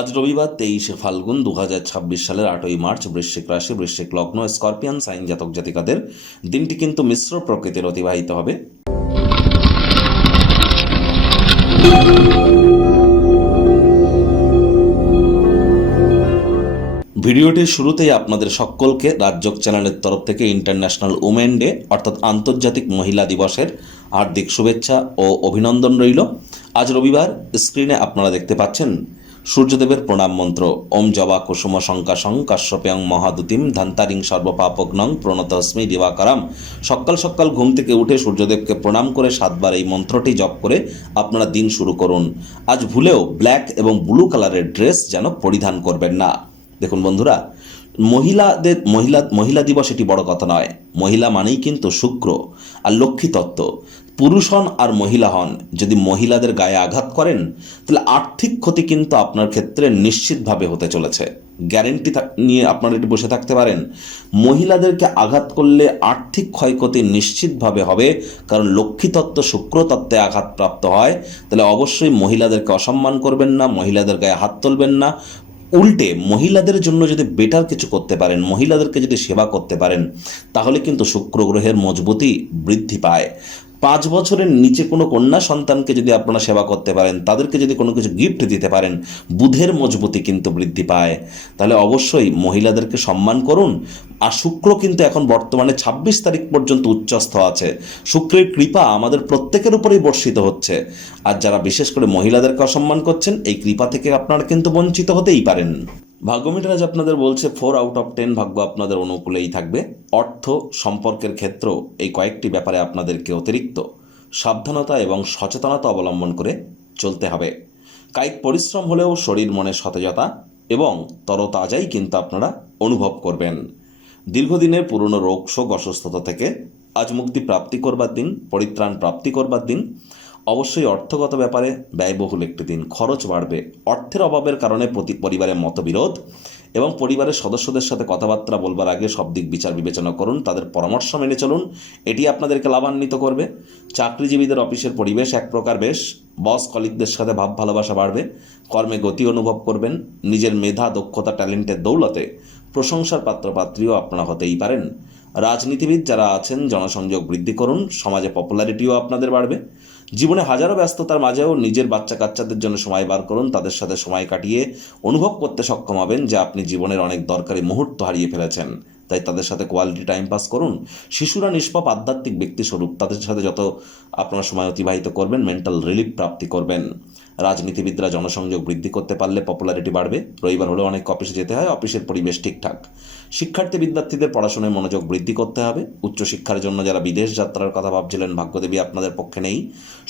আজ রবিবার 23শে ফাল্গুন 2026 সালের 8ই মার্চ। বৃশ্চিক রাশি, বৃশ্চিক লগ্ন, স্করপিয়ান সাইন জাতক জাতিকাদের দিনটি কিন্তু মিশ্র প্রকৃতির অতিবাহিত হবে। ভিডিওটির শুরুতেই আপনাদের সকলকে রাজযোগ চ্যানেলের তরফ থেকে ইন্টারন্যাশনাল উমেন ডে অর্থাৎ আন্তর্জাতিক মহিলা দিবসের হার্দিক শুভেচ্ছা ও অভিনন্দন রইল। আজ রবিবার স্ক্রিনে আপনারা দেখতে পাচ্ছেন সূর্যদেবের প্রণাম মন্ত্র ওম জবা কুসুম শঙ্কাশং কাশ্যপ্যাং মহাদুতিম ধান্তারিং সর্বপাপগ্নং প্রণতস্মি দিবাকরাম। সকাল সকাল ঘুম থেকে উঠে সূর্যদেবকে প্রণাম করে 7বার এই মন্ত্রটি জপ করে আপনারা দিন শুরু করুন। আজ ভুলেও ব্ল্যাক এবং ব্লু কালারের ড্রেস যেন পরিধান করবেন না। দেখুন বন্ধুরা, মহিলা দিবস এটি বড় কথা নয়। মহিলা মানেই কিন্তু শুক্র আর লক্ষ্মী তত্ত্ব। পুরুষ হন আর মহিলা হন, যদি মহিলাদের গায়ে আঘাত করেন তাহলে আর্থিক ক্ষতি কিন্তু আপনার ক্ষেত্রে নিশ্চিতভাবে হতে চলেছে। গ্যারেন্টি নিয়ে আপনারা এটি বসে থাকতে পারেন। মহিলাদেরকে আঘাত করলে আর্থিক ক্ষয়ক্ষতি নিশ্চিতভাবে হবে, কারণ লক্ষ্মী তত্ত্ব শুক্র তত্ত্বে আঘাতপ্রাপ্ত হয়। তাহলে অবশ্যই মহিলাদেরকে অসম্মান করবেন না, মহিলাদের গায়ে হাত তুলবেন না। উল্টে মহিলাদের জন্য যদি বেটার কিছু করতে পারেন, মহিলাদেরকে যদি সেবা করতে পারেন, তাহলে কিন্তু শুক্র গ্রহের মজবুতি বৃদ্ধি পায়। 5 বছরের নিচে কোনো কন্যা সন্তানকে যদি আপনারা সেবা করতে পারেন, তাদেরকে যদি কোনো কিছু গিফট দিতে পারেন, বুধের মজবুতি কিন্তু বৃদ্ধি পায়। তাহলে অবশ্যই মহিলাদেরকে সম্মান করুন। আর শুক্র কিন্তু এখন বর্তমানে 26 তারিখ পর্যন্ত উচ্চস্থ আছে। শুক্রের কৃপা আমাদের প্রত্যেকের উপরেই বর্ষিত হচ্ছে। আর যারা বিশেষ করে মহিলাদেরকে অসম্মান করছেন, এই কৃপা থেকে আপনারা কিন্তু বঞ্চিত হতেই পারেন। ভাগ্যমিটার আজ আপনাদের বলছে 4 আউট অফ 10 ভাগ্য আপনাদের অনুকূলেই থাকবে। অর্থ সম্পর্কের ক্ষেত্র এই কয়েকটি ব্যাপারে আপনাদেরকে অতিরিক্ত সাবধানতা এবং সচেতনতা অবলম্বন করে চলতে হবে। কায়িক পরিশ্রম হলেও শরীর মনে সতেজতা এবং তরতাজাই কিন্তু আপনারা অনুভব করবেন। দীর্ঘদিনের পুরনো রোগ শোক অসুস্থতা থেকে আজ মুক্তি প্রাপ্তি করবার দিন, পরিত্রাণ প্রাপ্তি করবার দিন। অবশ্যই অর্থগত ব্যাপারে ব্যয়বহুল একটি দিন, খরচ বাড়বে। অর্থের অভাবের কারণে পরিবারের মতবিরোধ এবং পরিবারের সদস্যদের সাথে কথাবার্তা বলবার আগে সব দিক বিচার বিবেচনা করুন, তাদের পরামর্শ মেনে চলুন। এটি আপনাদেরকে লাভান্বিত করবে। চাকরিজীবীদের অফিসের পরিবেশ এক প্রকার বেশ। বস কলিগদের সাথে ভাব ভালোবাসা বাড়বে। কর্মে গতি অনুভব করবেন। নিজের মেধা দক্ষতা ট্যালেন্টের দৌলতে প্রশংসার পাত্রপাত্রীও আপনারা হতেই পারেন। রাজনীতিবিদ যারা আছেন, জনসংযোগ বৃদ্ধি করুন। সমাজে পপুলারিটিও আপনাদের বাড়বে। জীবনে হাজারো ব্যস্ততার মাঝেও নিজের বাচ্চা কাচ্চাদের জন্য সময় বার করুন। তাদের সাথে সময় কাটিয়ে অনুভব করতে সক্ষম হবেন যে আপনি জীবনের অনেক দরকারি মুহূর্ত হারিয়ে ফেলেছেন। তাই তাদের সাথে কোয়ালিটি টাইম পাস করুন। শিশুরা নিষ্পাপ আধ্যাত্মিক ব্যক্তিস্বরূপ, তাদের সাথে যত আপনারা সময় অতিবাহিত করবেন, মেন্টাল রিলিফ প্রাপ্তি করবেন। রাজনীতিবিদরা জনসংযোগ বৃদ্ধি করতে পারলে পপুলারিটি বাড়বে। রবিবার হলেও অনেক অফিসে যেতে হয়, অফিসের পরিবেশ ঠিকঠাক। শিক্ষার্থী বিদ্যার্থীদের পড়াশোনায় মনোযোগ বৃদ্ধি করতে হবে। উচ্চশিক্ষার জন্য যারা বিদেশ যাত্রার কথা ভাবছিলেন, ভাগ্যদেবী আপনাদের পক্ষে নেই।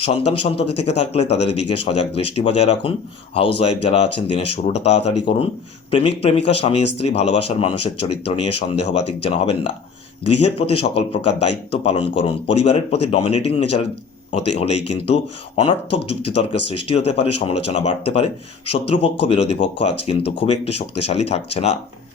সন্তান সন্ততি থেকে থাকলে তাদের দিকে সজাগ দৃষ্টি বজায় রাখুন। হাউস ওয়াইফ যারা আছেন, দিনের শুরুটা তাড়াতাড়ি করুন। প্রেমিক প্রেমিকা, স্বামী স্ত্রী, ভালোবাসার মানুষের চরিত্র নিয়ে সন্দেহবাতিক যেন হবেন না। গৃহের প্রতি সকল প্রকার দায়িত্ব পালন করুন। পরিবারের প্রতি ডমিনেটিং নেচার হলেই কিন্তু অনর্থক যুক্তিতর্কের সৃষ্টি হতে পারে, সমালোচনা বাড়তে পারে। শত্রুপক্ষ বিরোধী পক্ষ আজ কিন্তু খুব একটি শক্তিশালী থাকছে না।